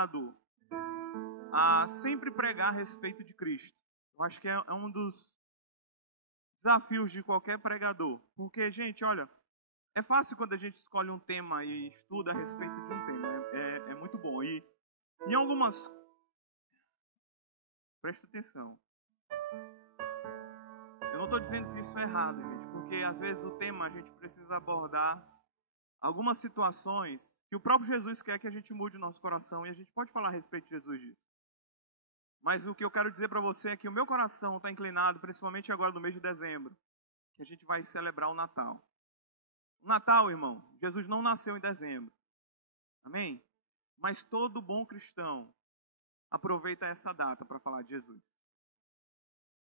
inclinado a sempre pregar a respeito de Cristo. Eu acho que é um dos desafios de qualquer pregador. Porque, gente, olha, é fácil quando a gente escolhe um tema e estuda a respeito de um tema. É muito bom. E em algumas... Presta atenção. Eu não estou dizendo que isso é errado, gente. Porque, às vezes, o tema a gente precisa abordar algumas situações que o próprio Jesus quer que a gente mude o nosso coração. E a gente pode falar a respeito de Jesus disso. Mas o que eu quero dizer para você é que o meu coração está inclinado, principalmente agora no mês de dezembro, que a gente vai celebrar o Natal. O Natal, irmão, Jesus não nasceu em dezembro. Amém? Mas todo bom cristão aproveita essa data para falar de Jesus.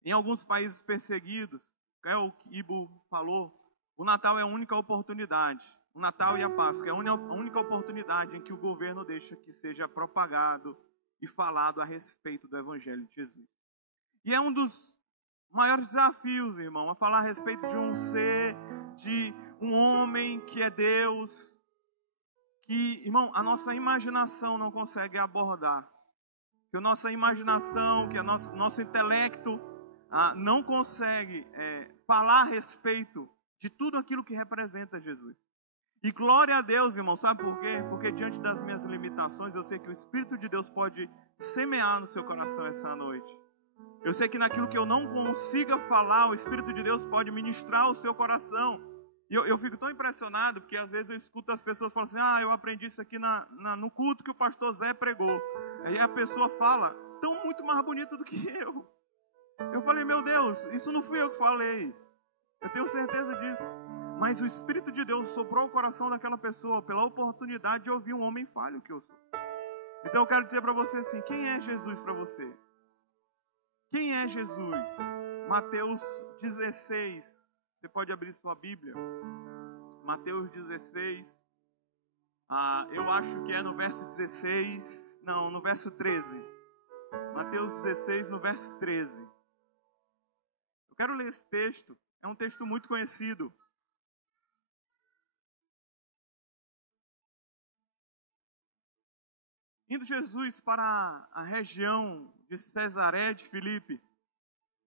Em alguns países perseguidos, o que Ibo falou, o Natal é a única oportunidade. O Natal e a Páscoa é a única oportunidade em que o governo deixa que seja propagado e falado a respeito do Evangelho de Jesus. E é um dos maiores desafios, irmão, a falar a respeito de um ser, de um homem que é Deus, que, irmão, a nossa imaginação não consegue abordar. Que a nossa imaginação, que o nosso intelecto não consegue falar a respeito de tudo aquilo que representa Jesus. E glória a Deus, irmão, sabe por quê? Porque diante das minhas limitações, eu sei que o Espírito de Deus pode semear no seu coração essa noite. Eu sei que naquilo que eu não consiga falar, o Espírito de Deus pode ministrar o seu coração. E eu fico tão impressionado, porque às vezes eu escuto as pessoas falando assim, eu aprendi isso aqui no culto que o pastor Zé pregou. Aí a pessoa fala, tão muito mais bonito do que eu. Eu falei, meu Deus, isso não fui eu que falei. Eu tenho certeza disso. Mas o Espírito de Deus soprou o coração daquela pessoa pela oportunidade de ouvir um homem falho que eu sou. Então eu quero dizer para você assim, quem é Jesus para você? Quem é Jesus? Mateus 16. Você pode abrir sua Bíblia. Mateus 16. Eu acho que é no verso 16. Não, no verso 13. Mateus 16, no verso 13. Eu quero ler esse texto. É um texto muito conhecido. Indo Jesus para a região de Cesareia de Filipe,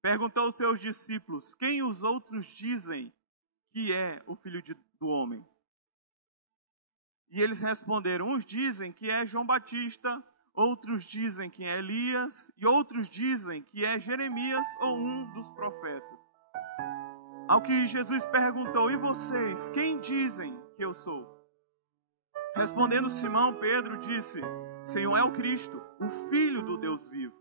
perguntou aos seus discípulos, quem os outros dizem que é o Filho do Homem? E eles responderam, uns dizem que é João Batista, outros dizem que é Elias, e outros dizem que é Jeremias ou um dos profetas. Ao que Jesus perguntou, e vocês, quem dizem que eu sou? Respondendo Simão, Pedro disse, Senhor, é o Cristo, o Filho do Deus vivo.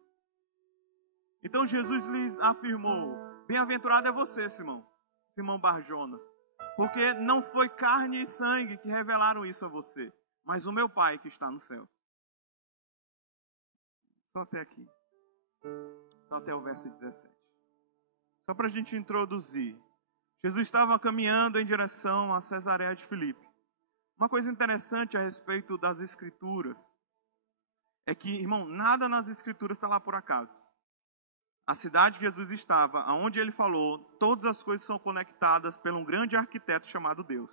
Então Jesus lhes afirmou, bem-aventurado é você, Simão Bar-Jonas, porque não foi carne e sangue que revelaram isso a você, mas o meu Pai que está no céu. Só até aqui. Só até o verso 17. Só para a gente introduzir. Jesus estava caminhando em direção a Cesareia de Filipe. Uma coisa interessante a respeito das Escrituras é que, irmão, nada nas Escrituras está lá por acaso. A cidade que Jesus estava, aonde ele falou, todas as coisas são conectadas por um grande arquiteto chamado Deus.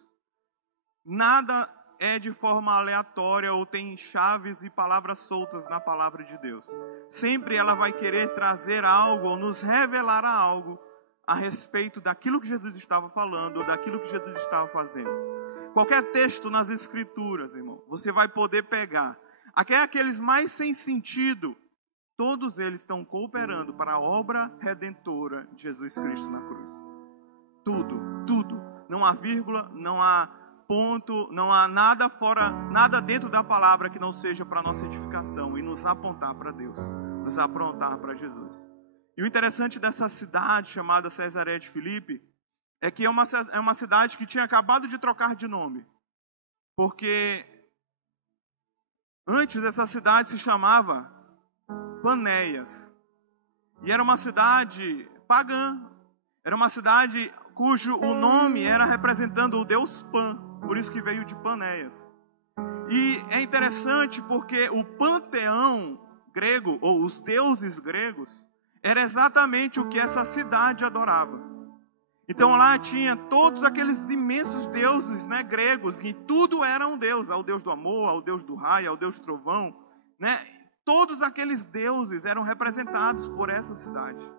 Nada é de forma aleatória ou tem chaves e palavras soltas na palavra de Deus. Sempre ela vai querer trazer algo ou nos revelar algo a respeito daquilo que Jesus estava falando ou daquilo que Jesus estava fazendo. Qualquer texto nas Escrituras, irmão, você vai poder pegar. Até aqueles mais sem sentido, todos eles estão cooperando para a obra redentora de Jesus Cristo na cruz. Tudo, tudo. Não há vírgula, não há ponto, não há nada fora, nada dentro da palavra que não seja para a nossa edificação e nos apontar para Deus, nos apontar para Jesus. E o interessante dessa cidade chamada Cesareia de Filipe é que é uma cidade que tinha acabado de trocar de nome. Porque antes essa cidade se chamava Panéias. E era uma cidade pagã. Era uma cidade cujo o nome era representando o deus Pan. Por isso que veio de Panéias. E é interessante porque o panteão grego, ou os deuses gregos, era exatamente o que essa cidade adorava. Então lá tinha todos aqueles imensos deuses, gregos, e tudo era um deus. Ao deus do amor, ao deus do raio, ao deus trovão. né? Todos aqueles deuses eram representados por essa cidade.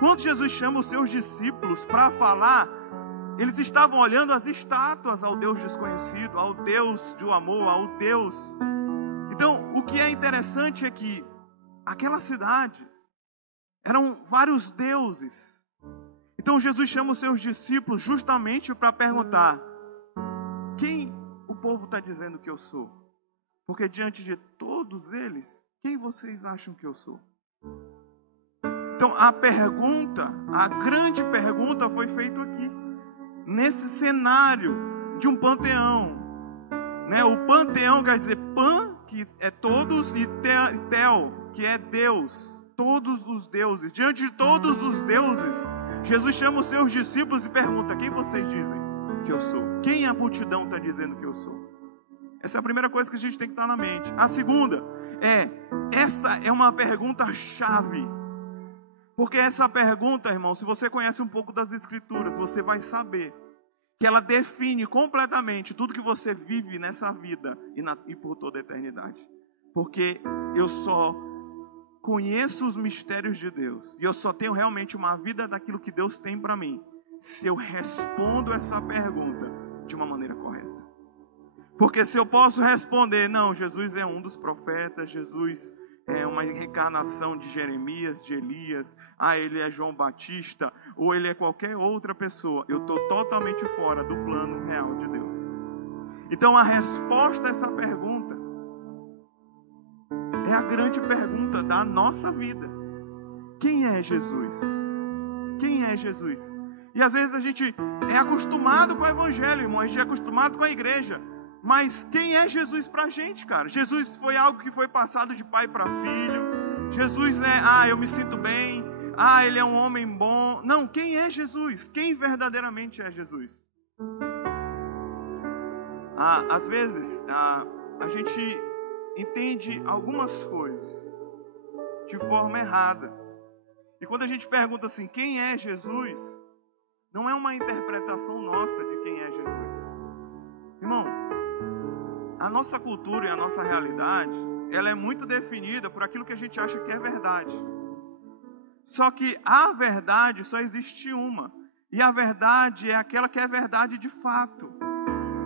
Quando Jesus chama os seus discípulos para falar, eles estavam olhando as estátuas ao Deus desconhecido, ao Deus do amor, ao Deus. Então, o que é interessante é que aquela cidade eram vários deuses. Então Jesus chama os seus discípulos justamente para perguntar: quem o povo está dizendo que eu sou? Porque diante de todos eles, quem vocês acham que eu sou? Então a grande pergunta foi feita aqui, nesse cenário de um panteão, né? O panteão quer dizer pan, que é todos, e tel, que é Deus, todos os deuses. Diante de todos os deuses, Jesus chama os seus discípulos e pergunta: quem vocês dizem que eu sou? Quem a multidão está dizendo que eu sou? Essa é a primeira coisa que a gente tem que estar na mente. A segunda essa é uma pergunta chave. Porque essa pergunta, irmão, se você conhece um pouco das Escrituras, você vai saber que ela define completamente tudo que você vive nessa vida e por toda a eternidade. Porque eu só conheço os mistérios de Deus e eu só tenho realmente uma vida daquilo que Deus tem para mim se eu respondo essa pergunta de uma maneira correta. Porque se eu posso responder: não, Jesus é um dos profetas, Jesus é uma reencarnação de Jeremias, de Elias, ele é João Batista, ou ele é qualquer outra pessoa, eu estou totalmente fora do plano real de Deus. Então a resposta a essa pergunta é a grande pergunta da nossa vida: quem é Jesus? Quem é Jesus? E às vezes a gente é acostumado com o evangelho, irmão, a gente é acostumado com a igreja. Mas quem é Jesus pra gente, cara? Jesus foi algo que foi passado de pai para filho. Jesus eu me sinto bem. Ele é um homem bom. Não, quem é Jesus? Quem verdadeiramente é Jesus? Às vezes, a gente entende algumas coisas de forma errada. E quando a gente pergunta assim: quem é Jesus? Não é uma interpretação nossa de quem é Jesus. Irmão, a nossa cultura e a nossa realidade, ela é muito definida por aquilo que a gente acha que é verdade. Só que a verdade só existe uma. E a verdade é aquela que é verdade de fato.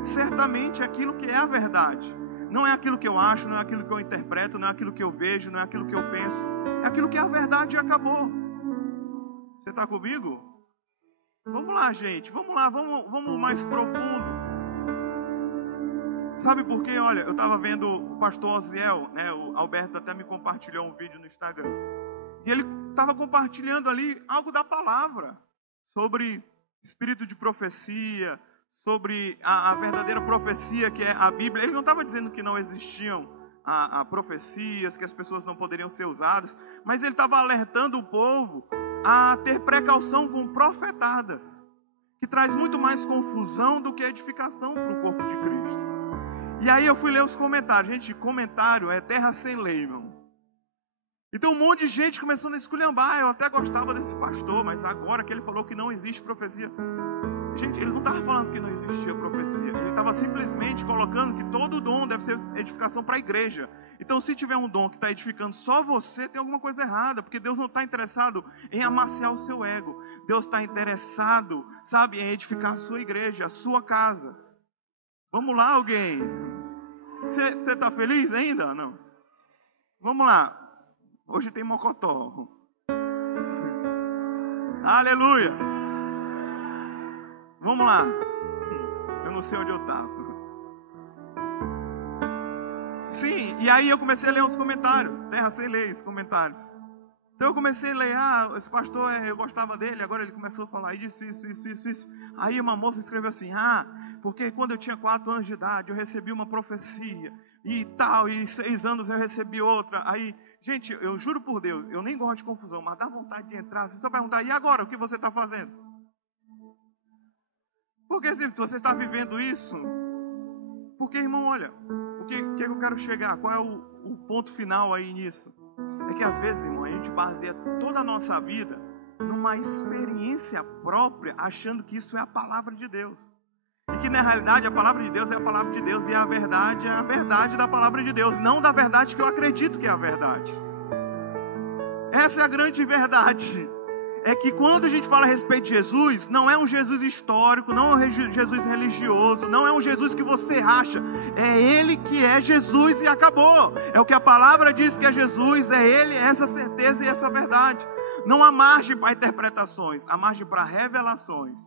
Certamente é aquilo que é a verdade. Não é aquilo que eu acho, não é aquilo que eu interpreto, não é aquilo que eu vejo, não é aquilo que eu penso. É aquilo que é a verdade e acabou. Você está comigo? Vamos lá, gente. Vamos lá, vamos mais profundo. Sabe por quê? Olha, eu estava vendo o pastor Oziel, né? O Alberto até me compartilhou um vídeo no Instagram. E ele estava compartilhando ali algo da palavra, sobre espírito de profecia, sobre a verdadeira profecia que é a Bíblia. Ele não estava dizendo que não existiam profecias, que as pessoas não poderiam ser usadas, mas ele estava alertando o povo a ter precaução com profetadas, que traz muito mais confusão do que edificação para o corpo de Cristo. E aí eu fui ler os comentários. Gente, comentário é terra sem lei, irmão. Então um monte de gente começando a esculhambar. Eu até gostava desse pastor, mas agora que ele falou que não existe profecia. Gente, ele não estava falando que não existia profecia. Ele estava simplesmente colocando que todo dom deve ser edificação para a igreja. Então se tiver um dom que está edificando só você, tem alguma coisa errada. Porque Deus não está interessado em amaciar o seu ego. Deus está interessado, sabe, em edificar a sua igreja, a sua casa. Vamos lá, alguém? Você está feliz ainda? Não? Vamos lá. Hoje tem mocotó. Aleluia. Vamos lá. Eu não sei onde eu estava. Sim, e aí eu comecei a ler uns comentários. Terra sem lei, os comentários. Então eu comecei a ler, esse pastor, eu gostava dele, agora ele começou a falar isso. Aí uma moça escreveu assim: porque quando eu tinha 4 anos de idade, eu recebi uma profecia, e tal, e 6 anos eu recebi outra. Aí, gente, eu juro por Deus, eu nem gosto de confusão, mas dá vontade de entrar, você só perguntar: e agora, o que você está fazendo? Porque se você está vivendo isso, porque, irmão, olha, o que eu quero chegar, qual é o ponto final aí nisso? É que às vezes, irmão, a gente baseia toda a nossa vida numa experiência própria, achando que isso é a palavra de Deus. E que na realidade a palavra de Deus é a palavra de Deus e a verdade é a verdade da palavra de Deus, não da verdade que eu acredito que é a verdade. Essa é a grande verdade. É que quando a gente fala a respeito de Jesus, não é um Jesus histórico, não é um Jesus religioso, não é um Jesus que você acha. É Ele que é Jesus e acabou. É o que a palavra diz que é Jesus, é Ele, essa certeza e essa verdade. Não há margem para interpretações, há margem para revelações.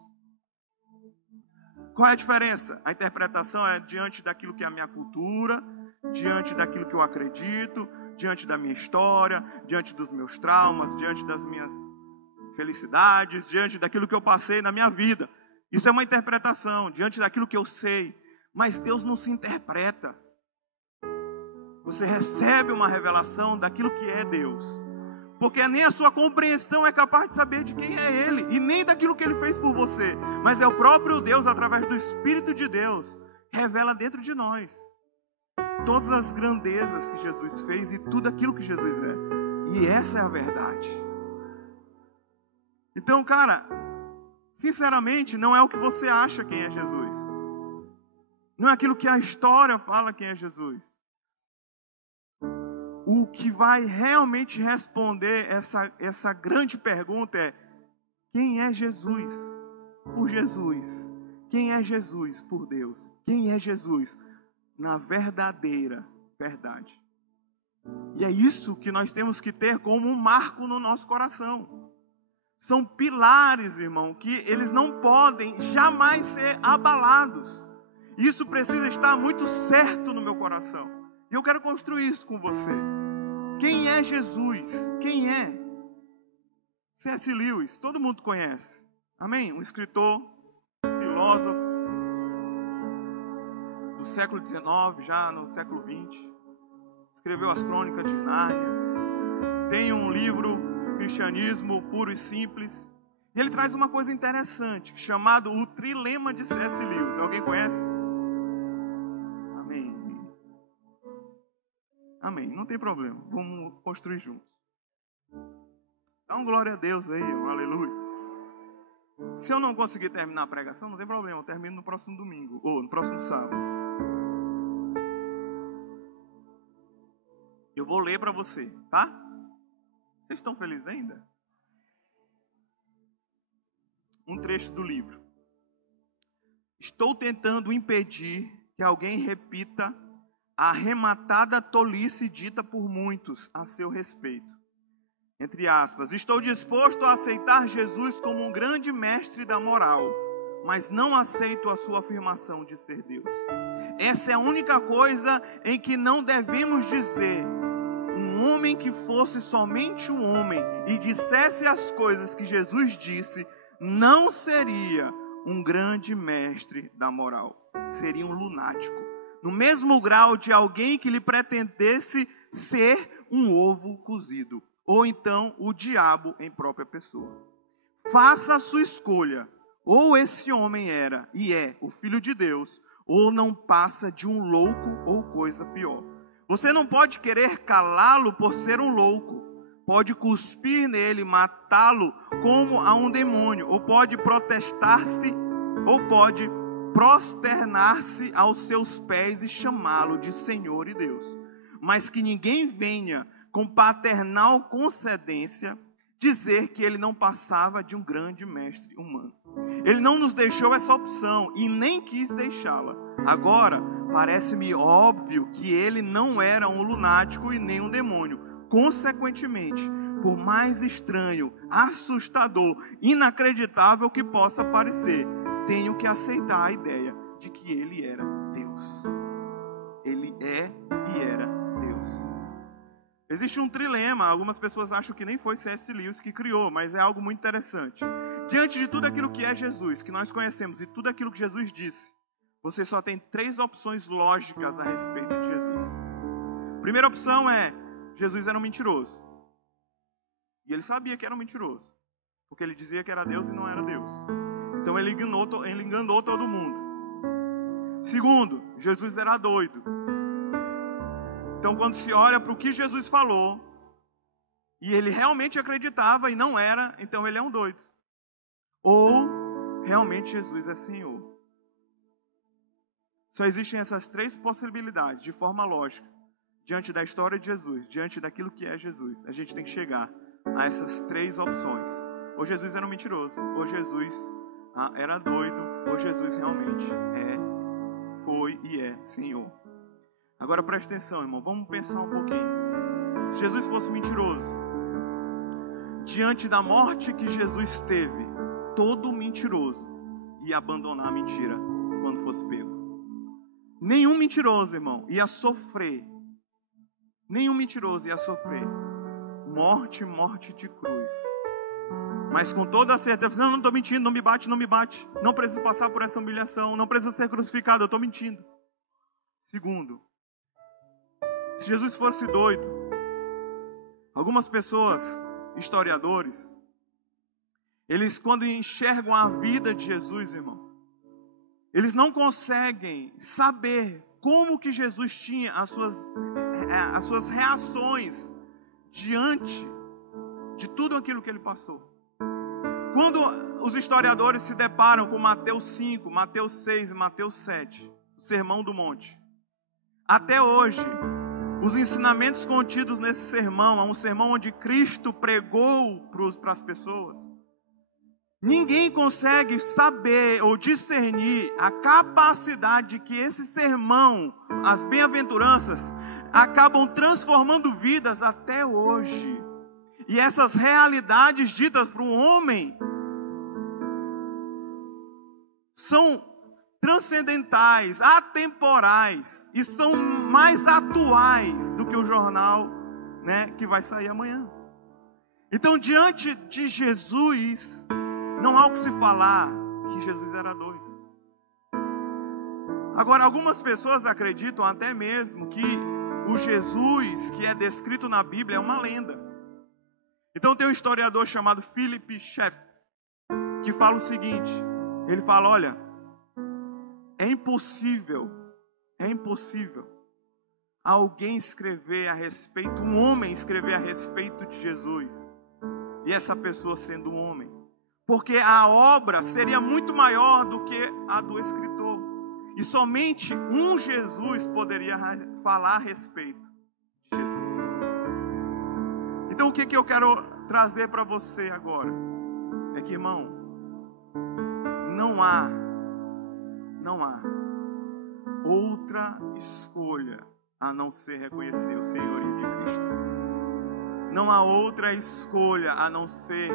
Qual é a diferença? A interpretação é diante daquilo que é a minha cultura, diante daquilo que eu acredito, diante da minha história, diante dos meus traumas, diante das minhas felicidades, diante daquilo que eu passei na minha vida. Isso é uma interpretação, diante daquilo que eu sei. Mas Deus não se interpreta. Você recebe uma revelação daquilo que é Deus. Porque nem a sua compreensão é capaz de saber de quem é Ele, e nem daquilo que Ele fez por você. Mas é o próprio Deus, através do Espírito de Deus, revela dentro de nós todas as grandezas que Jesus fez e tudo aquilo que Jesus é. E essa é a verdade. Então, cara, sinceramente, não é o que você acha quem é Jesus. Não é aquilo que a história fala quem é Jesus. O que vai realmente responder essa grande pergunta é: quem é Jesus por Jesus? Quem é Jesus por Deus? Quem é Jesus na verdadeira verdade? E é isso que nós temos que ter como um marco no nosso coração. São pilares, irmão, que eles não podem jamais ser abalados. Isso precisa estar muito certo no meu coração. E eu quero construir isso com você. Quem é Jesus? Quem é? C.S. Lewis, todo mundo conhece. Amém? Um escritor, filósofo do século XIX, já no século XX. Escreveu as Crônicas de Nárnia. Tem um livro, Cristianismo Puro e Simples. E ele traz uma coisa interessante, chamado o Trilema de C.S. Lewis. Alguém conhece? Amém. Amém. Não tem problema. Vamos construir juntos. Dá um glória a Deus aí, um aleluia. Se eu não conseguir terminar a pregação, não tem problema. Eu termino no próximo domingo, ou no próximo sábado. Eu vou ler para você, tá? Vocês estão felizes ainda? Um trecho do livro. Estou tentando impedir que alguém repita a arrematada tolice dita por muitos a seu respeito. Entre aspas, estou disposto a aceitar Jesus como um grande mestre da moral, mas não aceito a sua afirmação de ser Deus. Essa é a única coisa em que não devemos dizer. Um homem que fosse somente um homem e dissesse as coisas que Jesus disse, não seria um grande mestre da moral. Seria um lunático. No mesmo grau de alguém que lhe pretendesse ser um ovo cozido. Ou então o diabo em própria pessoa. Faça a sua escolha. Ou esse homem era e é o Filho de Deus, ou não passa de um louco ou coisa pior. Você não pode querer calá-lo por ser um louco. Pode cuspir nele, matá-lo como a um demônio. Ou pode protestar-se, ou pode prosternar-se aos seus pés e chamá-lo de Senhor e Deus. Mas que ninguém venha com paternal concedência dizer que ele não passava de um grande mestre humano. Ele não nos deixou essa opção e nem quis deixá-la. Agora, parece-me óbvio que ele não era um lunático e nem um demônio. Consequentemente, por mais estranho, assustador, inacreditável que possa parecer, tenho que aceitar a ideia de que ele era Deus. Ele é e era Deus. Existe um trilema, algumas pessoas acham que nem foi C.S. Lewis que criou, mas é algo muito interessante. Diante de tudo aquilo que é Jesus, que nós conhecemos, e tudo aquilo que Jesus disse, você só tem 3 opções lógicas a respeito de Jesus. A primeira opção é, Jesus era um mentiroso. E ele sabia que era um mentiroso, porque ele dizia que era Deus e não era Deus. Então ele enganou todo mundo. Segundo, Jesus era doido. Então quando se olha para o que Jesus falou, e ele realmente acreditava e não era, então ele é um doido. Ou realmente Jesus é Senhor. Só existem essas três possibilidades, de forma lógica, diante da história de Jesus, diante daquilo que é Jesus. A gente tem que chegar a essas três opções. Ou Jesus era um mentiroso, ou Jesus era doido, ou Jesus realmente foi e é Senhor. Agora preste atenção, irmão, vamos pensar um pouquinho. Se Jesus fosse mentiroso, diante da morte que Jesus teve, todo mentiroso ia abandonar a mentira quando fosse pego. Nenhum mentiroso, irmão, ia sofrer. Nenhum mentiroso ia sofrer morte de cruz. Mas com toda a certeza, não estou mentindo, não me bate. Não preciso passar por essa humilhação, não preciso ser crucificado, eu estou mentindo. Segundo, se Jesus fosse doido, algumas pessoas, historiadores, eles quando enxergam a vida de Jesus, irmão, eles não conseguem saber como que Jesus tinha as suas reações diante de tudo aquilo que ele passou. Quando os historiadores se deparam com Mateus 5, Mateus 6 e Mateus 7, o Sermão do Monte, até hoje, os ensinamentos contidos nesse sermão, é um sermão onde Cristo pregou para as pessoas, ninguém consegue saber ou discernir a capacidade que esse sermão, as bem-aventuranças, acabam transformando vidas até hoje. E essas realidades ditas para um homem são transcendentais, atemporais e são mais atuais do que o jornal, que vai sair amanhã. Então, diante de Jesus, não há o que se falar que Jesus era doido. Agora, algumas pessoas acreditam até mesmo que o Jesus que é descrito na Bíblia é uma lenda. Então tem um historiador chamado Philip Schaff, que fala o seguinte, ele fala, olha, é impossível alguém escrever a respeito, um homem escrever a respeito de Jesus, e essa pessoa sendo um homem, porque a obra seria muito maior do que a do escritor, e somente um Jesus poderia falar a respeito de Jesus. Então o que eu quero trazer para você agora é que, irmão, não há outra escolha a não ser reconhecer o senhorio de Cristo. Não há outra escolha a não ser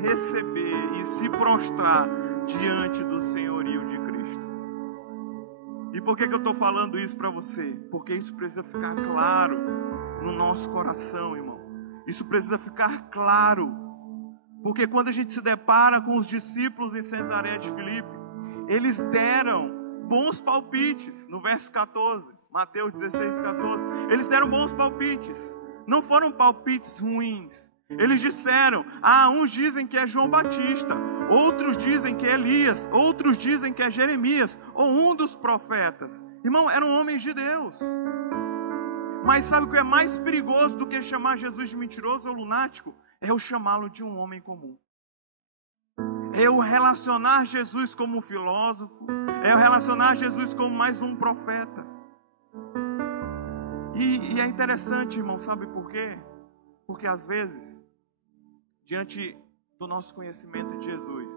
receber e se prostrar diante do senhorio de Cristo. E por que eu estou falando isso para você? Porque isso precisa ficar claro no nosso coração, irmão. Isso precisa ficar claro, porque quando a gente se depara com os discípulos em Cesareia de Filipe, eles deram bons palpites, no verso 14, Mateus 16, 14, eles deram bons palpites, não foram palpites ruins. Eles disseram, uns dizem que é João Batista, outros dizem que é Elias, outros dizem que é Jeremias, ou um dos profetas. Irmão, eram homens de Deus. Mas sabe o que é mais perigoso do que chamar Jesus de mentiroso ou lunático? É eu chamá-lo de um homem comum. É eu relacionar Jesus como um filósofo. É eu relacionar Jesus como mais um profeta. E é interessante, irmão, sabe por quê? Porque às vezes, diante do nosso conhecimento de Jesus,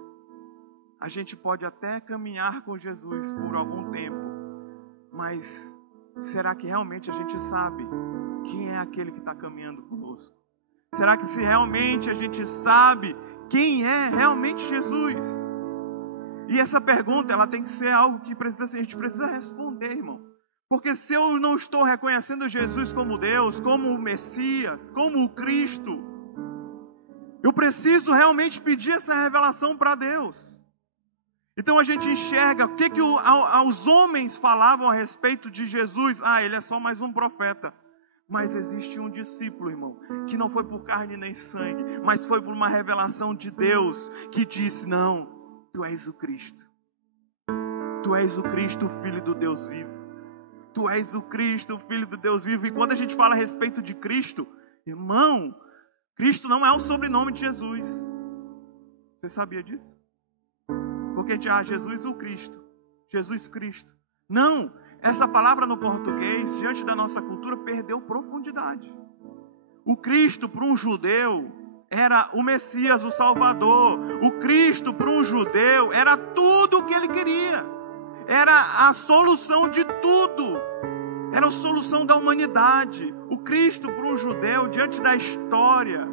a gente pode até caminhar com Jesus por algum tempo, mas será que realmente a gente sabe quem é aquele que está caminhando conosco? Será que se realmente a gente sabe quem é realmente Jesus? E essa pergunta, ela tem que ser algo que a gente precisa responder, irmão. Porque se eu não estou reconhecendo Jesus como Deus, como o Messias, como o Cristo, eu preciso realmente pedir essa revelação para Deus. Então a gente enxerga o que os homens falavam a respeito de Jesus. Ele é só mais um profeta. Mas existe um discípulo, irmão, que não foi por carne nem sangue, mas foi por uma revelação de Deus, que disse, não, tu és o Cristo. Tu és o Cristo, o Filho do Deus vivo. Tu és o Cristo, o Filho do Deus vivo. E quando a gente fala a respeito de Cristo, irmão, Cristo não é o sobrenome de Jesus. Você sabia disso? Porque Jesus o Cristo, Jesus Cristo. Não, essa palavra no português, diante da nossa cultura, perdeu profundidade. O Cristo, para um judeu, era o Messias, o Salvador. O Cristo, para um judeu, era tudo o que ele queria. Era a solução de tudo. Era a solução da humanidade. O Cristo, para um judeu, diante da história,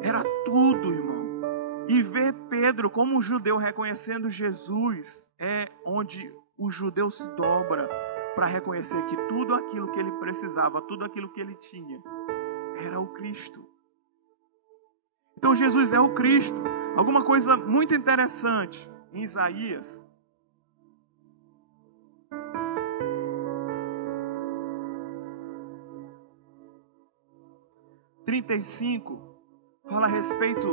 era tudo, irmão. E ver Pedro como um judeu reconhecendo Jesus é onde o judeu se dobra para reconhecer que tudo aquilo que ele precisava, tudo aquilo que ele tinha, era o Cristo. Então Jesus é o Cristo. Alguma coisa muito interessante em Isaías. Fala a respeito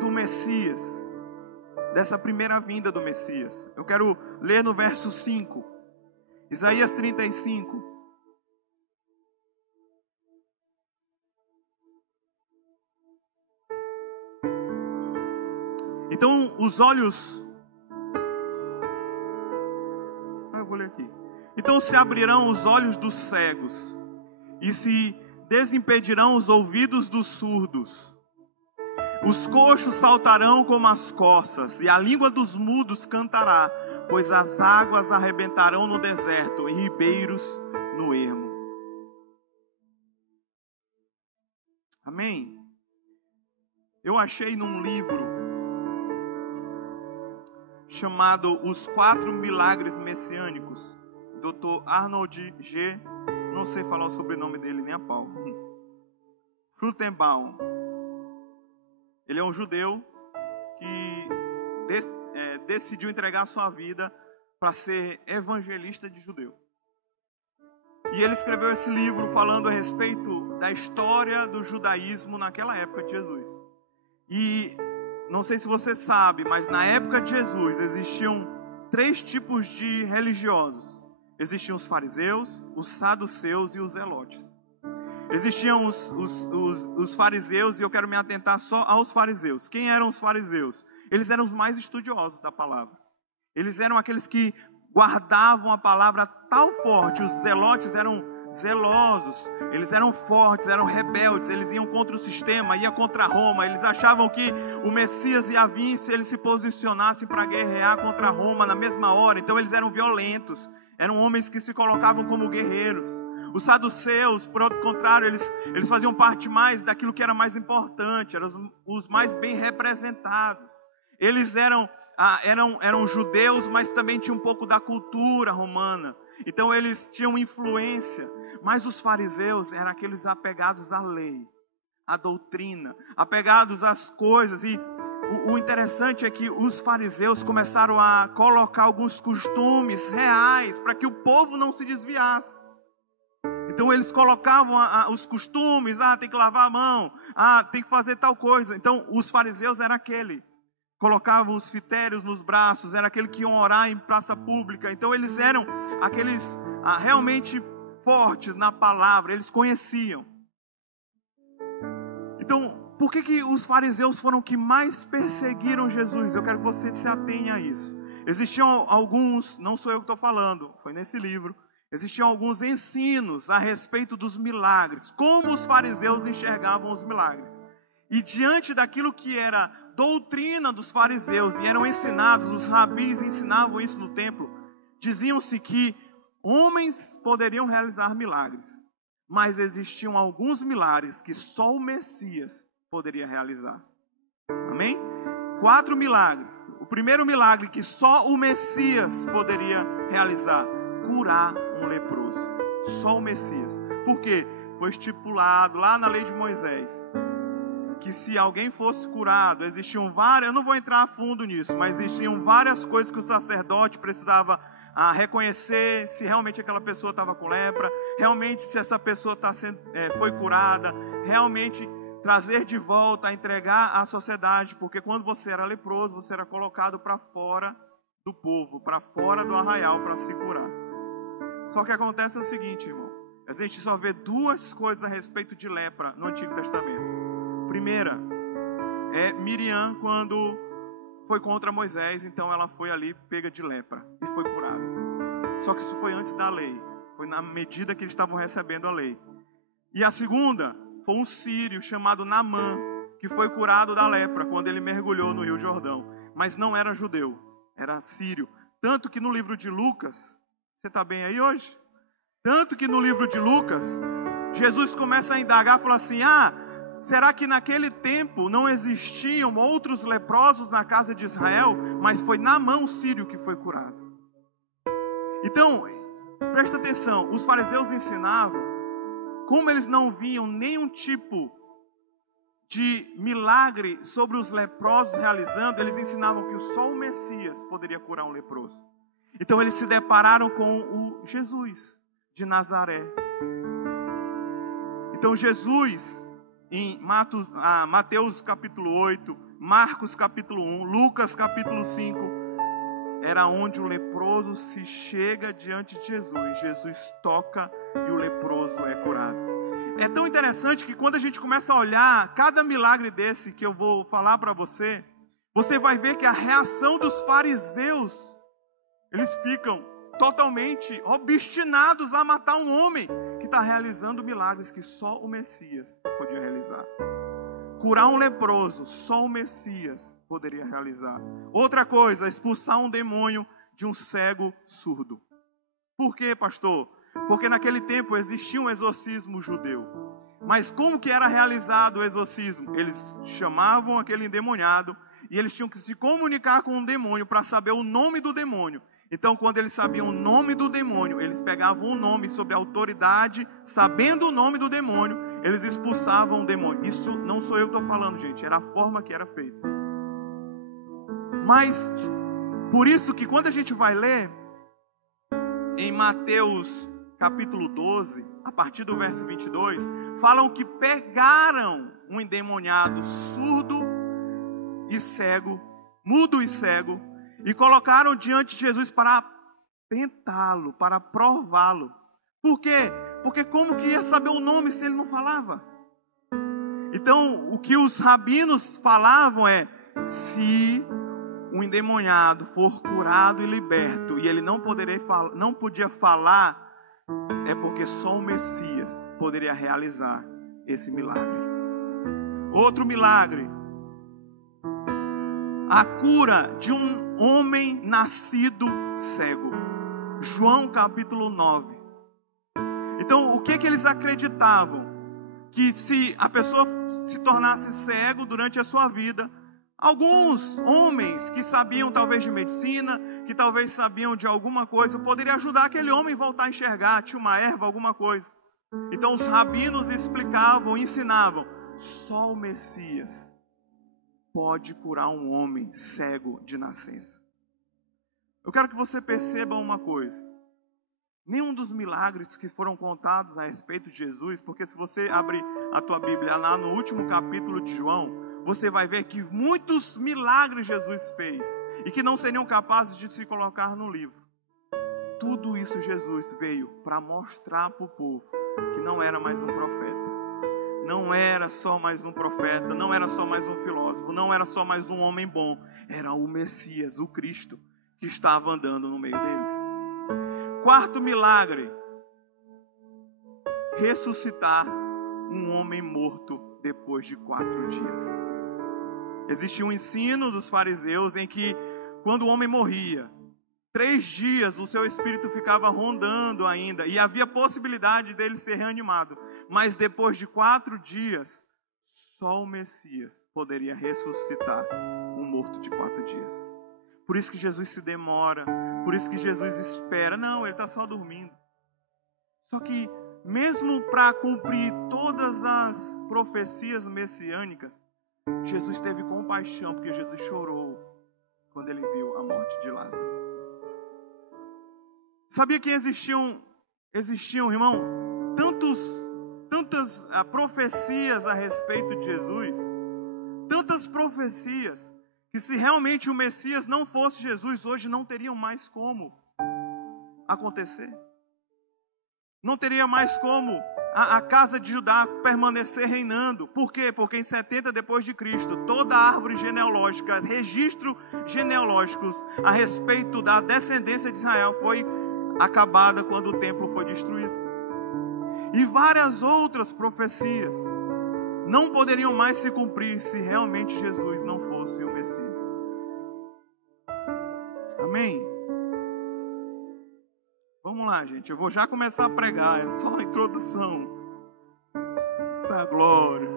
do Messias, dessa primeira vinda do Messias. Eu quero ler no verso 5, Isaías 35. Então os olhos... eu vou ler aqui. Então se abrirão os olhos dos cegos, e se desimpedirão os ouvidos dos surdos. Os coxos saltarão como as corças, e a língua dos mudos cantará, pois as águas arrebentarão no deserto, e ribeiros no ermo. Amém? Eu achei num livro chamado Os 4 Milagres Messiânicos, Dr. Arnold G. Não sei falar o sobrenome dele nem a pau. Fruchtenbaum. Ele é um judeu que decidiu entregar a sua vida para ser evangelista de judeu. E ele escreveu esse livro falando a respeito da história do judaísmo naquela época de Jesus. E não sei se você sabe, mas na época de Jesus existiam 3 tipos de religiosos. Existiam os fariseus, os saduceus e os zelotes. Existiam os fariseus, e eu quero me atentar só aos fariseus. Quem eram os fariseus? Eles eram os mais estudiosos da palavra. Eles eram aqueles que guardavam a palavra tal forte. Os zelotes eram zelosos, eles eram fortes, eram rebeldes, eles iam contra o sistema, iam contra Roma. Eles achavam que o Messias ia vir se eles se posicionassem para guerrear contra Roma na mesma hora. Então eles eram violentos, eram homens que se colocavam como guerreiros. Os saduceus, por outro contrário, eles faziam parte mais daquilo que era mais importante, eram os mais bem representados. Eles eram judeus, mas também tinham um pouco da cultura romana. Então eles tinham influência. Mas os fariseus eram aqueles apegados à lei, à doutrina, apegados às coisas. E o interessante é que os fariseus começaram a colocar alguns costumes reais para que o povo não se desviasse. Então eles colocavam os costumes, tem que lavar a mão, tem que fazer tal coisa. Então os fariseus eram colocavam os fitérios nos braços, era aquele que iam orar em praça pública. Então eles eram aqueles realmente fortes na palavra, eles conheciam. Então, por que os fariseus foram que mais perseguiram Jesus? Eu quero que você se atenha a isso. Existiam alguns, não sou eu que estou falando, foi nesse livro. Existiam alguns ensinos a respeito dos milagres, como os fariseus enxergavam os milagres. E diante daquilo que era doutrina dos fariseus, e eram ensinados, os rabis ensinavam isso no templo, diziam-se que homens poderiam realizar milagres, mas existiam alguns milagres que só o Messias poderia realizar. Amém? 4 milagres. O primeiro milagre que só o Messias poderia realizar: curar um leproso. Só o Messias. Por quê? Foi estipulado lá na lei de Moisés que se alguém fosse curado, existiam várias, eu não vou entrar a fundo nisso, mas existiam várias coisas que o sacerdote precisava reconhecer se realmente aquela pessoa estava com lepra, realmente se essa pessoa foi curada, realmente trazer de volta, entregar à sociedade, porque quando você era leproso, você era colocado para fora do povo, para fora do arraial para se curar. Só que acontece o seguinte, irmão, a gente só vê 2 coisas a respeito de lepra no Antigo Testamento. Primeira é Miriam, quando foi contra Moisés, então ela foi ali pega de lepra e foi curada. Só que isso foi antes da lei. Foi na medida que eles estavam recebendo a lei. E a segunda foi um sírio chamado Naamã, que foi curado da lepra quando ele mergulhou no Rio Jordão. Mas não era judeu, era sírio. Tanto que no livro de Lucas, você está bem aí hoje? Tanto que no livro de Lucas, Jesus começa a indagar, fala assim, será que naquele tempo não existiam outros leprosos na casa de Israel? Mas foi Naamã, o sírio, que foi curado. Então, presta atenção, os fariseus ensinavam, como eles não viam nenhum tipo de milagre sobre os leprosos realizando, eles ensinavam que só o Messias poderia curar um leproso. Então eles se depararam com o Jesus de Nazaré. Então Jesus, em Mateus capítulo 8, Marcos capítulo 1, Lucas capítulo 5, era onde o leproso se chega diante de Jesus. Jesus toca e o leproso é curado. É tão interessante que quando a gente começa a olhar cada milagre desse que eu vou falar para você, você vai ver que a reação dos fariseus, eles ficam totalmente obstinados a matar um homem que está realizando milagres que só o Messias podia realizar. Curar um leproso, só o Messias poderia realizar. Outra coisa, expulsar um demônio de um cego surdo. Por quê, pastor? Porque naquele tempo existia um exorcismo judeu. Mas como que era realizado o exorcismo? Eles chamavam aquele endemoniado e eles tinham que se comunicar com o demônio para saber o nome do demônio. Então, quando eles sabiam o nome do demônio, eles pegavam o nome sob a autoridade, sabendo o nome do demônio, eles expulsavam o demônio. Isso não sou eu que estou falando, gente, era a forma que era feita. Mas, por isso que quando a gente vai ler em Mateus capítulo 12, a partir do verso 22, falam que pegaram um endemoniado surdo e cego, mudo e cego, e colocaram diante de Jesus para tentá-lo, para prová-lo. Por quê? Porque como que ia saber o nome se ele não falava? Então, o que os rabinos falavam é, se um endemoniado for curado e liberto, e ele não podia falar, é porque só o Messias poderia realizar esse milagre. Outro milagre, a cura de um homem nascido cego. João capítulo 9. Então, o que eles acreditavam? Que se a pessoa se tornasse cego durante a sua vida, alguns homens que sabiam talvez de medicina, que talvez sabiam de alguma coisa, poderia ajudar aquele homem a voltar a enxergar, tinha uma erva, alguma coisa. Então os rabinos explicavam, ensinavam, só o Messias pode curar um homem cego de nascença. Eu quero que você perceba uma coisa. Nenhum dos milagres que foram contados a respeito de Jesus, porque se você abrir a tua Bíblia lá no último capítulo de João, você vai ver que muitos milagres Jesus fez e que não seriam capazes de se colocar no livro. Tudo isso Jesus veio para mostrar para o povo que não era mais um profeta. Não era só mais um profeta, não era só mais um filósofo, não era só mais um homem bom. Era o Messias, o Cristo, que estava andando no meio deles. Quarto milagre, ressuscitar um homem morto depois de 4 dias. Existia um ensino dos fariseus em que quando o homem morria, 3 dias o seu espírito ficava rondando ainda e havia possibilidade dele ser reanimado. Mas depois de 4 dias, só o Messias poderia ressuscitar um morto de 4 dias. Por isso que Jesus se demora, por isso que Jesus espera. Não, ele está só dormindo. Só que mesmo para cumprir todas as profecias messiânicas, Jesus teve compaixão, porque Jesus chorou quando ele viu a morte de Lázaro. Sabia que existiam, irmão, tantas profecias a respeito de Jesus, tantas profecias, que se realmente o Messias não fosse Jesus, hoje não teriam mais como acontecer. Não teria mais como a casa de Judá permanecer reinando. Por quê? Porque em 70 depois de Cristo, toda a árvore genealógica, registros genealógicos a respeito da descendência de Israel foi acabada quando o templo foi destruído. E várias outras profecias não poderiam mais se cumprir se realmente Jesus não fosse o Messias. Amém? Vamos lá, gente. Eu vou já começar a pregar. É só a introdução. Da glória.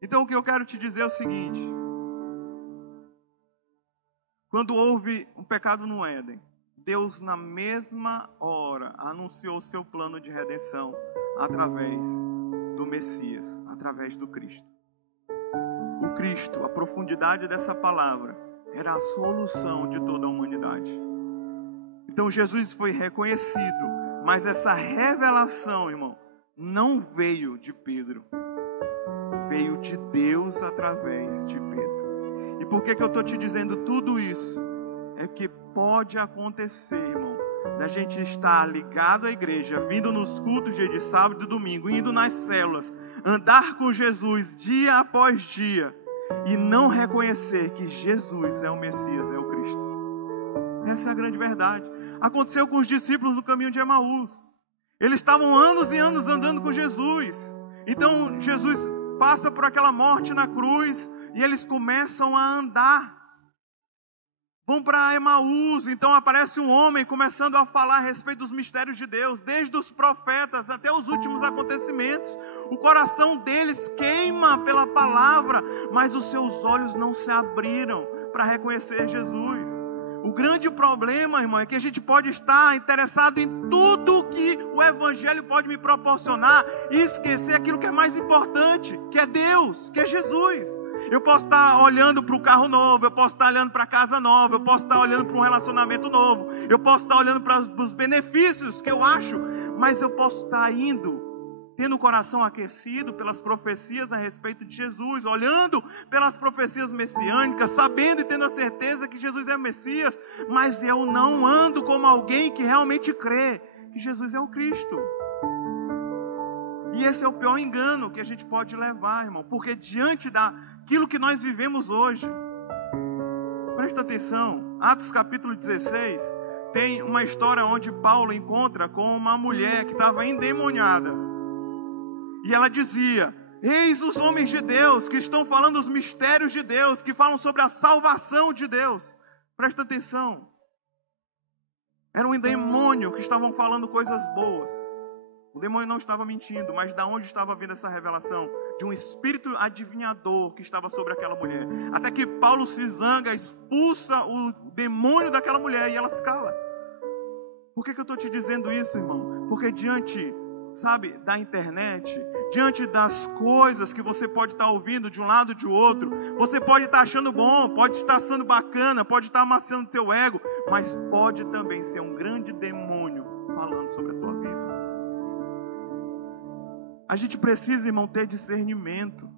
Então o que eu quero te dizer é o seguinte. Quando houve um pecado no Éden, Deus na mesma hora anunciou o seu plano de redenção através do Messias, através do Cristo. O Cristo, a profundidade dessa palavra, era a solução de toda a humanidade. Então Jesus foi reconhecido, mas essa revelação, irmão, não veio de Pedro. Veio de Deus através de Pedro. E por que eu estou te dizendo tudo isso? É que pode acontecer, irmão, da gente estar ligado à igreja, vindo nos cultos dia de sábado e domingo, indo nas células, andar com Jesus dia após dia e não reconhecer que Jesus é o Messias, é o Cristo. Essa é a grande verdade. Aconteceu com os discípulos no caminho de Emaús. Eles estavam anos e anos andando com Jesus. Então Jesus passa por aquela morte na cruz e eles começam a andar. Vão para Emaús, então aparece um homem começando a falar a respeito dos mistérios de Deus, desde os profetas até os últimos acontecimentos. O coração deles queima pela palavra, mas os seus olhos não se abriram para reconhecer Jesus. O grande problema, irmão, é que a gente pode estar interessado em tudo que o Evangelho pode me proporcionar e esquecer aquilo que é mais importante, que é Deus, que é Jesus. Eu posso estar olhando para o carro novo, eu posso estar olhando para a casa nova, eu posso estar olhando para um relacionamento novo, eu posso estar olhando para os benefícios que eu acho, mas eu posso estar indo, tendo o coração aquecido pelas profecias a respeito de Jesus, olhando pelas profecias messiânicas, sabendo e tendo a certeza que Jesus é o Messias, mas eu não ando como alguém que realmente crê que Jesus é o Cristo. E esse é o pior engano que a gente pode levar, irmão, porque diante daquilo que nós vivemos hoje, presta atenção, Atos capítulo 16, tem uma história onde Paulo encontra com uma mulher que estava endemoniada. E ela dizia: eis os homens de Deus que estão falando os mistérios de Deus, que falam sobre a salvação de Deus. Presta atenção. Era um demônio que estavam falando coisas boas. O demônio não estava mentindo, mas de onde estava vindo essa revelação? De um espírito adivinhador que estava sobre aquela mulher. Até que Paulo se zanga, expulsa o demônio daquela mulher e ela se cala. Por que eu estou te dizendo isso, irmão? Porque diante, sabe, da internet, diante das coisas que você pode estar ouvindo de um lado e de outro, você pode estar achando bom, pode estar sendo bacana, pode estar amaciando o teu ego, mas pode também ser um grande demônio falando sobre a tua vida. A gente precisa, irmão, ter discernimento.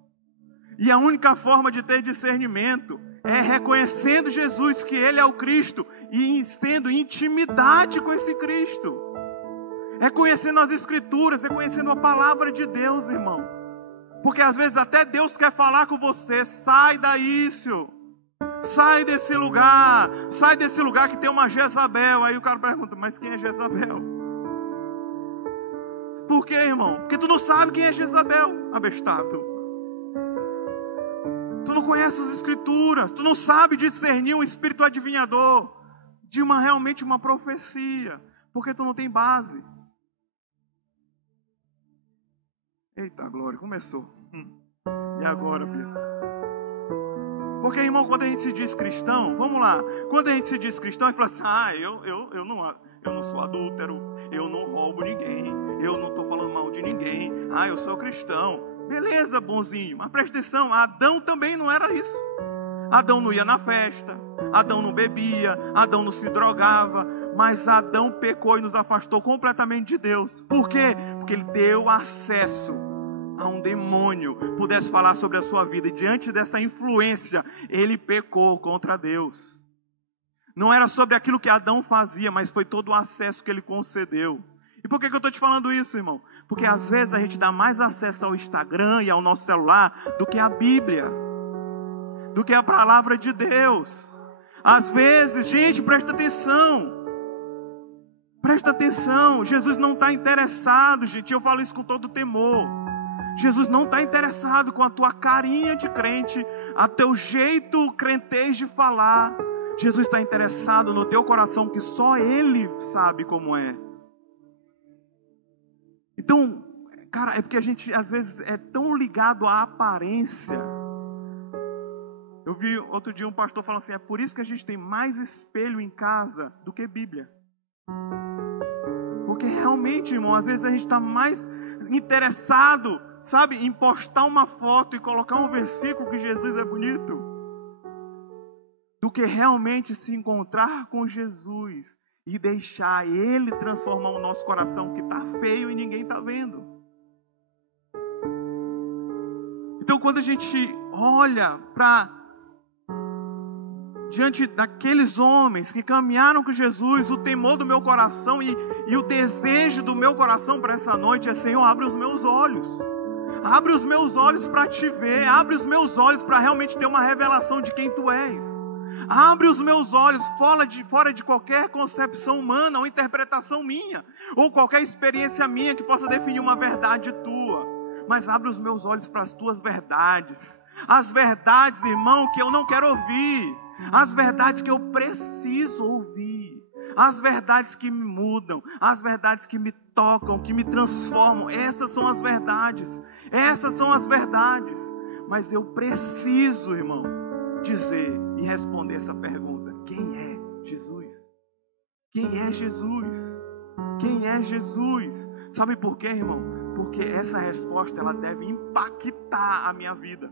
E a única forma de ter discernimento é reconhecendo Jesus, que Ele é o Cristo, e sendo intimidade com esse Cristo. Reconhecendo as Escrituras, reconhecendo a palavra de Deus, irmão. Porque às vezes até Deus quer falar com você. Sai daí, senhor. Sai desse lugar que tem uma Jezabel. Aí o cara pergunta: mas quem é Jezabel? Por quê, irmão? Porque tu não sabe quem é Jezabel, abestado. Tu não conhece as Escrituras. Tu não sabe discernir um espírito adivinhador de realmente uma profecia. Porque tu não tem base. Eita glória, começou. E agora, Bia? Porque, irmão, quando a gente se diz cristão, vamos lá. Quando a gente se diz cristão, a gente fala assim: eu não sou adúltero, eu não roubo ninguém, eu não estou falando mal de ninguém, eu sou cristão. Beleza, bonzinho, mas presta atenção, Adão também não era isso. Adão não ia na festa, Adão não bebia, Adão não se drogava, mas Adão pecou e nos afastou completamente de Deus. Por quê? Porque ele deu acesso a um demônio pudesse falar sobre a sua vida, e diante dessa influência, ele pecou contra Deus. Não era sobre aquilo que Adão fazia, mas foi todo o acesso que ele concedeu. E por que eu estou te falando isso, irmão? Porque às vezes a gente dá mais acesso ao Instagram e ao nosso celular do que a Bíblia, do que a palavra de Deus. Às vezes, gente, presta atenção, Presta atenção, Jesus não está interessado, gente, eu falo isso com todo temor. Jesus não está interessado com a tua carinha de crente, a teu jeito crentez de falar. Jesus está interessado no teu coração, que só Ele sabe como é. Então, cara, é porque a gente às vezes é tão ligado à aparência. Eu vi outro dia um pastor falando assim, é por isso que a gente tem mais espelho em casa do que Bíblia. Porque realmente, irmão, às vezes a gente está mais interessado, sabe, em postar uma foto e colocar um versículo que Jesus é bonito, do que realmente se encontrar com Jesus e deixar Ele transformar o nosso coração, que está feio e ninguém está vendo. Então, quando a gente olha para diante daqueles homens que caminharam com Jesus, o temor do meu coração e o desejo do meu coração para essa noite é: Senhor, abre os meus olhos. Abre os meus olhos para te ver. Abre os meus olhos para realmente ter uma revelação de quem tu és. Abre os meus olhos fora de qualquer concepção humana ou interpretação minha, ou qualquer experiência minha que possa definir uma verdade tua. Mas abre os meus olhos para as tuas verdades. As verdades, irmão, que eu não quero ouvir. As verdades que eu preciso ouvir. As verdades que me mudam. As verdades que me tocam, que me transformam. Essas são as verdades. Essas são as verdades. Mas eu preciso, irmão, dizer e responder essa pergunta: quem é Jesus? Quem é Jesus? Quem é Jesus? Sabe por quê, irmão? Porque essa resposta, ela deve impactar a minha vida.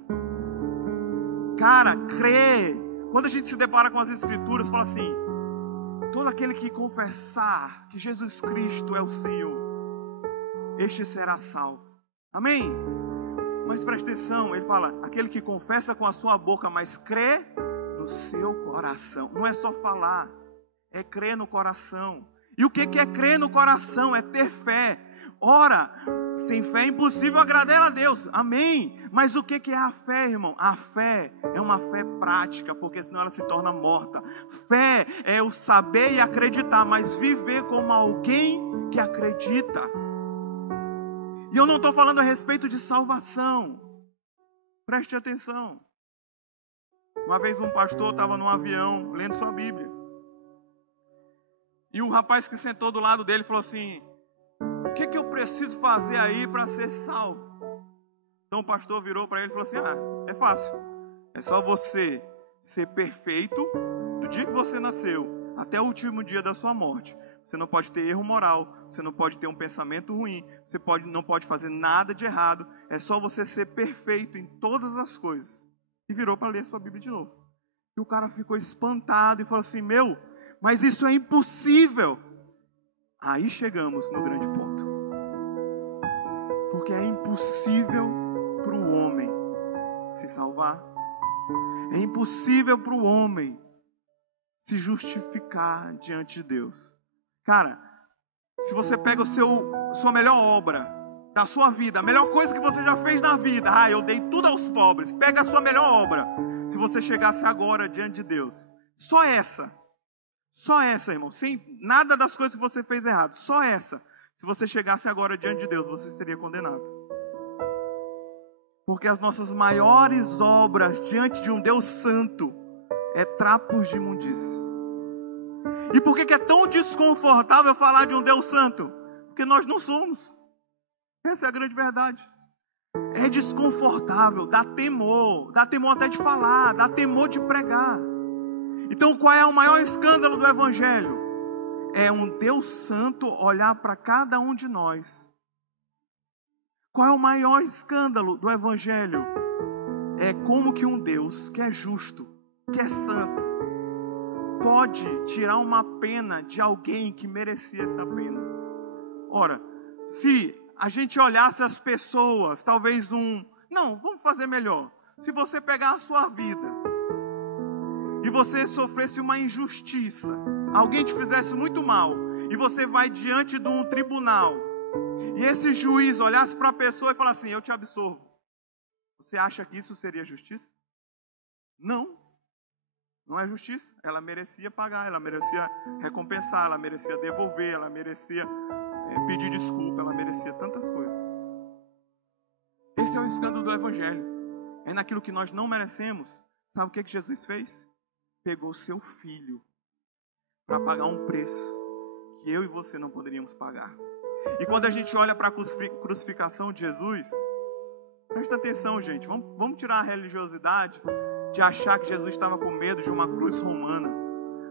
Cara, crer. Quando a gente se depara com as Escrituras, fala assim: todo aquele que confessar que Jesus Cristo é o Senhor, este será salvo. Amém? Mas presta atenção, ele fala: aquele que confessa com a sua boca, mas crê no seu coração. Não é só falar, é crer no coração. E o que é crer no coração? É ter fé. Ora, sem fé é impossível agradar a Deus. Amém? Mas o que é a fé, irmão? A fé é uma fé prática, porque senão ela se torna morta. Fé é o saber e acreditar, mas viver como alguém que acredita. E eu não estou falando a respeito de salvação. Preste atenção. Uma vez um pastor estava num avião lendo sua Bíblia. E o rapaz que sentou do lado dele falou assim: o que eu preciso fazer aí para ser salvo? Então o pastor virou para ele e falou assim: é fácil. É só você ser perfeito do dia que você nasceu até o último dia da sua morte. Você não pode ter erro moral, você não pode ter um pensamento ruim, você não pode fazer nada de errado. É só você ser perfeito em todas as coisas. E virou para ler sua Bíblia de novo. E o cara ficou espantado e falou assim: mas isso é impossível. Aí chegamos no grande ponto. Porque é impossível para o homem se salvar. É impossível para o homem se justificar diante de Deus. Cara, se você pega sua melhor obra da sua vida, a melhor coisa que você já fez na vida, eu dei tudo aos pobres, pega a sua melhor obra. Se você chegasse agora diante de Deus, só essa, irmão, sem nada das coisas que você fez errado, só essa, se você chegasse agora diante de Deus, você seria condenado. Porque as nossas maiores obras diante de um Deus santo é trapos de imundície. E por que é tão desconfortável falar de um Deus santo? Porque nós não somos. Essa é a grande verdade. É desconfortável, dá temor até de falar, dá temor de pregar. Então qual é o maior escândalo do Evangelho? É um Deus santo olhar para cada um de nós. Qual é o maior escândalo do Evangelho? É como que um Deus que é justo, que é santo, pode tirar uma pena de alguém que merecia essa pena. Ora, se a gente olhasse as pessoas, talvez não, vamos fazer melhor. Se você pegar a sua vida e você sofresse uma injustiça, alguém te fizesse muito mal, e você vai diante de um tribunal, e esse juiz olhasse para a pessoa e falasse assim: eu te absolvo. Você acha que isso seria justiça? Não. Não é justiça? Ela merecia pagar, ela merecia recompensar, ela merecia devolver, ela merecia pedir desculpa, ela merecia tantas coisas. Esse é o escândalo do Evangelho. É naquilo que nós não merecemos. Sabe o que Jesus fez? Pegou seu filho para pagar um preço que eu e você não poderíamos pagar. E quando a gente olha para a crucificação de Jesus, presta atenção, gente, vamos tirar a religiosidade de achar que Jesus estava com medo de uma cruz romana.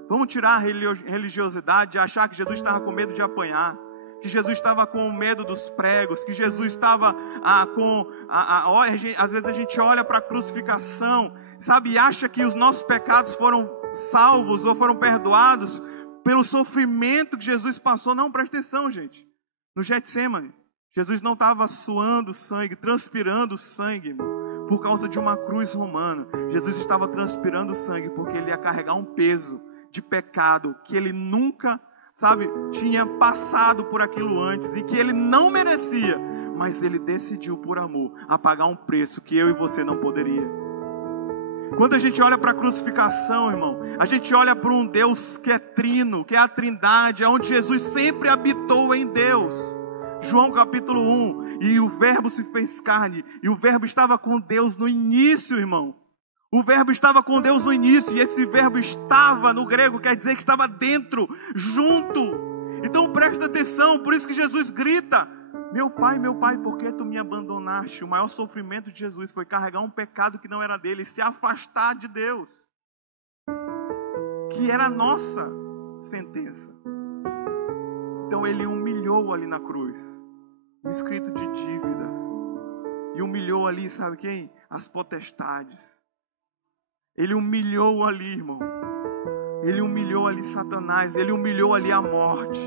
Vamos tirar a religiosidade de achar que Jesus estava com medo de apanhar, que Jesus estava com medo dos pregos, que Jesus estava às vezes a gente olha para a crucificação, sabe, e acha que os nossos pecados foram salvos ou foram perdoados pelo sofrimento que Jesus passou. Não, presta atenção, gente. No Getsêmani, Jesus não estava suando sangue, transpirando sangue, irmão, por causa de uma cruz romana. Jesus estava transpirando sangue porque ele ia carregar um peso de pecado que ele nunca, tinha passado por aquilo antes e que ele não merecia, mas ele decidiu por amor a pagar um preço que eu e você não poderia. Quando a gente olha para a crucificação, irmão, a gente olha para um Deus que é trino, que é a trindade, é onde Jesus sempre habitou em Deus. João capítulo 1, e o verbo se fez carne, e o verbo estava com Deus no início, irmão. O verbo estava com Deus no início, e esse verbo estava, no grego, quer dizer que estava dentro, junto. Então presta atenção, por isso que Jesus grita: meu pai, por que tu me abandonaste? O maior sofrimento de Jesus foi carregar um pecado que não era dele, se afastar de Deus, que era a nossa sentença. Então ele humilhou ali na cruz um escrito de dívida, e humilhou ali, sabe quem? As potestades. Ele humilhou ali, irmão. Ele humilhou ali Satanás, ele humilhou ali a morte.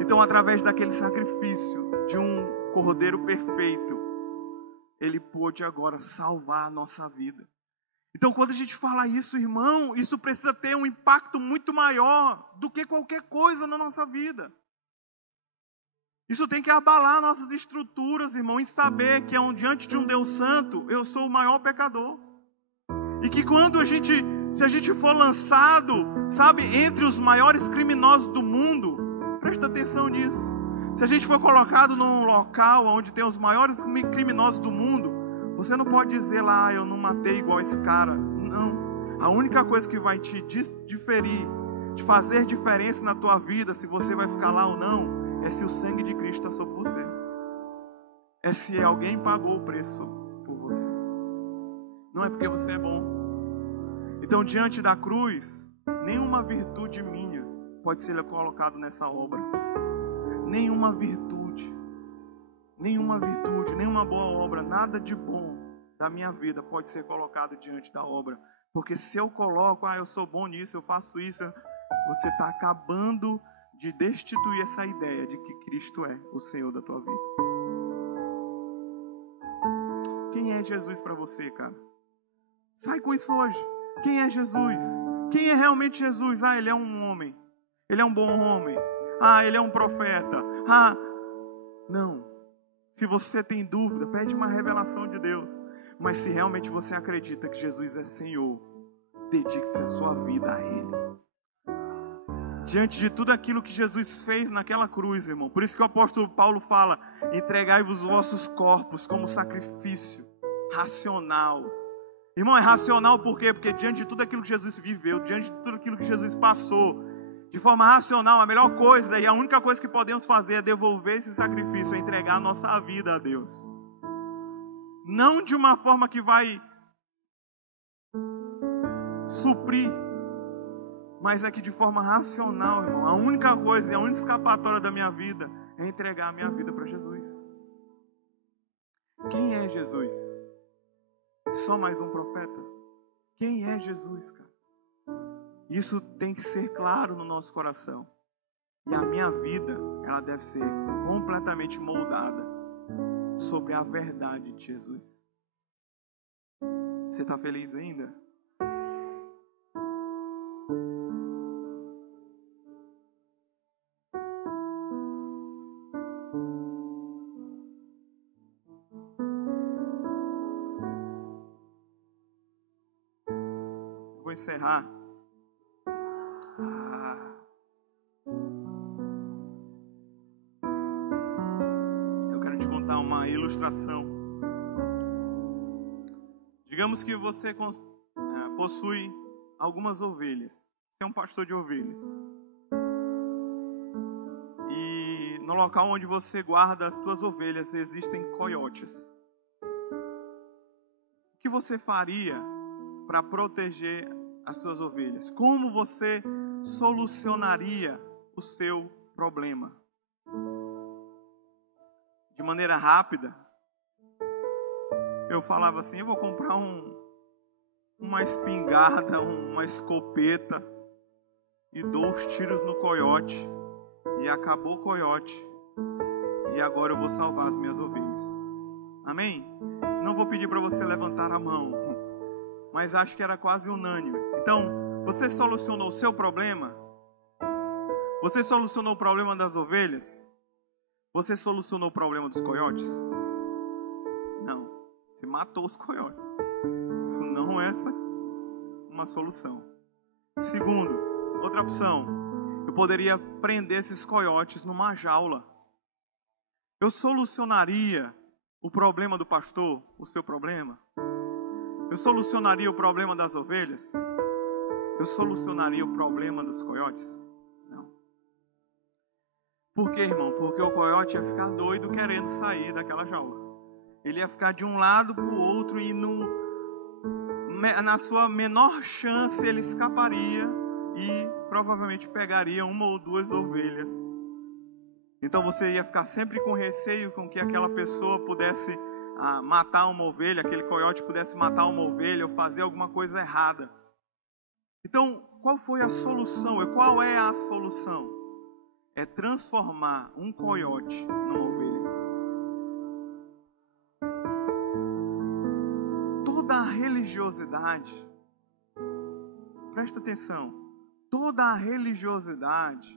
Então, através daquele sacrifício de um cordeiro perfeito, ele pôde agora salvar a nossa vida. Então, quando a gente fala isso, irmão, isso precisa ter um impacto muito maior do que qualquer coisa na nossa vida. Isso tem que abalar nossas estruturas, irmão, em saber que diante de um Deus santo, eu sou o maior pecador. E que se a gente for lançado, entre os maiores criminosos do mundo, presta atenção nisso. Se a gente for colocado num local onde tem os maiores criminosos do mundo, você não pode dizer lá: eu não matei igual esse cara. Não. A única coisa que vai te diferir, de fazer diferença na tua vida, se você vai ficar lá ou não, é se o sangue de Cristo está sobre você. É se alguém pagou o preço por você. Não é porque você é bom. Então, diante da cruz, nenhuma virtude minha pode ser colocada nessa obra. Nenhuma virtude, nenhuma boa obra, nada de bom da minha vida pode ser colocado diante da obra. Porque se eu coloco, eu sou bom nisso, eu faço isso, você está acabando de destituir essa ideia de que Cristo é o Senhor da tua vida. Quem é Jesus para você, cara? Sai com isso hoje. Quem é Jesus? Quem é realmente Jesus? Ele é um homem. Ele é um bom homem. Ele é um profeta. Não. Se você tem dúvida, pede uma revelação de Deus. Mas se realmente você acredita que Jesus é Senhor, dedique-se a sua vida a Ele. Diante de tudo aquilo que Jesus fez naquela cruz, irmão. Por isso que o apóstolo Paulo fala: entregai-vos os vossos corpos como sacrifício racional. Irmão, é racional por quê? Porque diante de tudo aquilo que Jesus viveu, diante de tudo aquilo que Jesus passou, de forma racional, a melhor coisa e a única coisa que podemos fazer é devolver esse sacrifício, é entregar a nossa vida a Deus. Não de uma forma que vai suprir, mas é que de forma racional, irmão, a única coisa e a única escapatória da minha vida é entregar a minha vida para Jesus. Quem é Jesus? Só mais um profeta? Quem é Jesus, cara? Isso tem que ser claro no nosso coração. E a minha vida, ela deve ser completamente moldada sobre a verdade de Jesus. Você está feliz ainda? encerrar. Eu quero te contar uma ilustração. Digamos que você possui algumas ovelhas. Você é um pastor de ovelhas. E no local onde você guarda as suas ovelhas existem coiotes. O que você faria para proteger as suas ovelhas? Como você solucionaria o seu problema? De maneira rápida, eu falava assim, eu vou comprar uma espingarda, uma escopeta e dou os tiros no coiote e acabou o coiote e agora eu vou salvar as minhas ovelhas. Amém? Não vou pedir para você levantar a mão, mas acho que era quase unânime. Então, você solucionou o seu problema? Você solucionou o problema das ovelhas? Você solucionou o problema dos coiotes? Não. Você matou os coiotes. Isso não é uma solução. Segundo, outra opção. Eu poderia prender esses coiotes numa jaula. Eu solucionaria o problema do pastor, o seu problema? Eu solucionaria o problema das ovelhas? Eu solucionaria o problema dos coiotes? Não. Por quê, irmão? Porque o coiote ia ficar doido querendo sair daquela jaula. Ele ia ficar de um lado para o outro e na sua menor chance ele escaparia e provavelmente pegaria uma ou duas ovelhas. Então você ia ficar sempre com receio com que aquela pessoa pudesse matar uma ovelha, aquele coiote pudesse matar uma ovelha ou fazer alguma coisa errada. Então, qual foi a solução? E qual é a solução? É transformar um coiote numa ovelha. Toda a religiosidade, presta atenção, toda a religiosidade,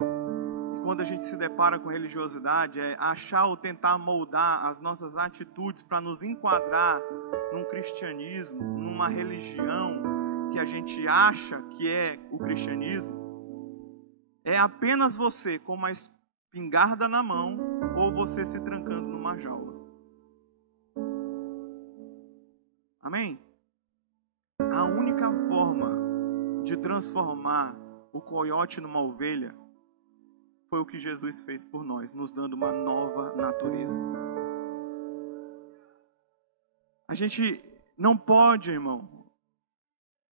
quando a gente se depara com religiosidade, é achar ou tentar moldar as nossas atitudes para nos enquadrar num cristianismo, numa religião que a gente acha que é o cristianismo. É apenas você com uma espingarda na mão ou você se trancando numa jaula. Amém? A única forma de transformar o coiote numa ovelha foi o que Jesus fez por nós, nos dando uma nova natureza. A gente não pode, irmão,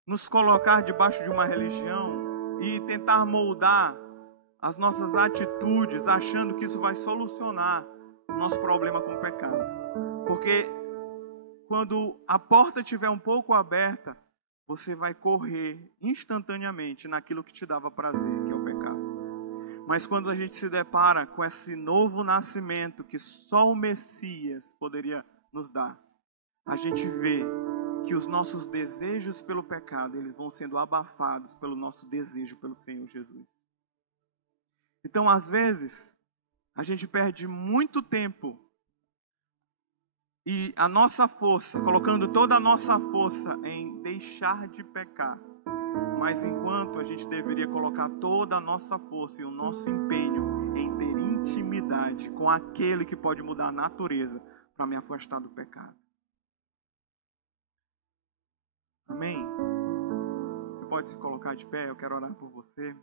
nos colocar debaixo de uma religião e tentar moldar as nossas atitudes, achando que isso vai solucionar o nosso problema com o pecado. Porque quando a porta estiver um pouco aberta, você vai correr instantaneamente naquilo que te dava prazer, que é o pecado. Mas quando a gente se depara com esse novo nascimento que só o Messias poderia nos dar, a gente vê que os nossos desejos pelo pecado, eles vão sendo abafados pelo nosso desejo pelo Senhor Jesus. Então, às vezes, a gente perde muito tempo e a nossa força, colocando toda a nossa força em deixar de pecar. Mas enquanto a gente deveria colocar toda a nossa força e o nosso empenho em ter intimidade com aquele que pode mudar a natureza para me afastar do pecado. Amém? Você pode se colocar de pé, eu quero orar por você.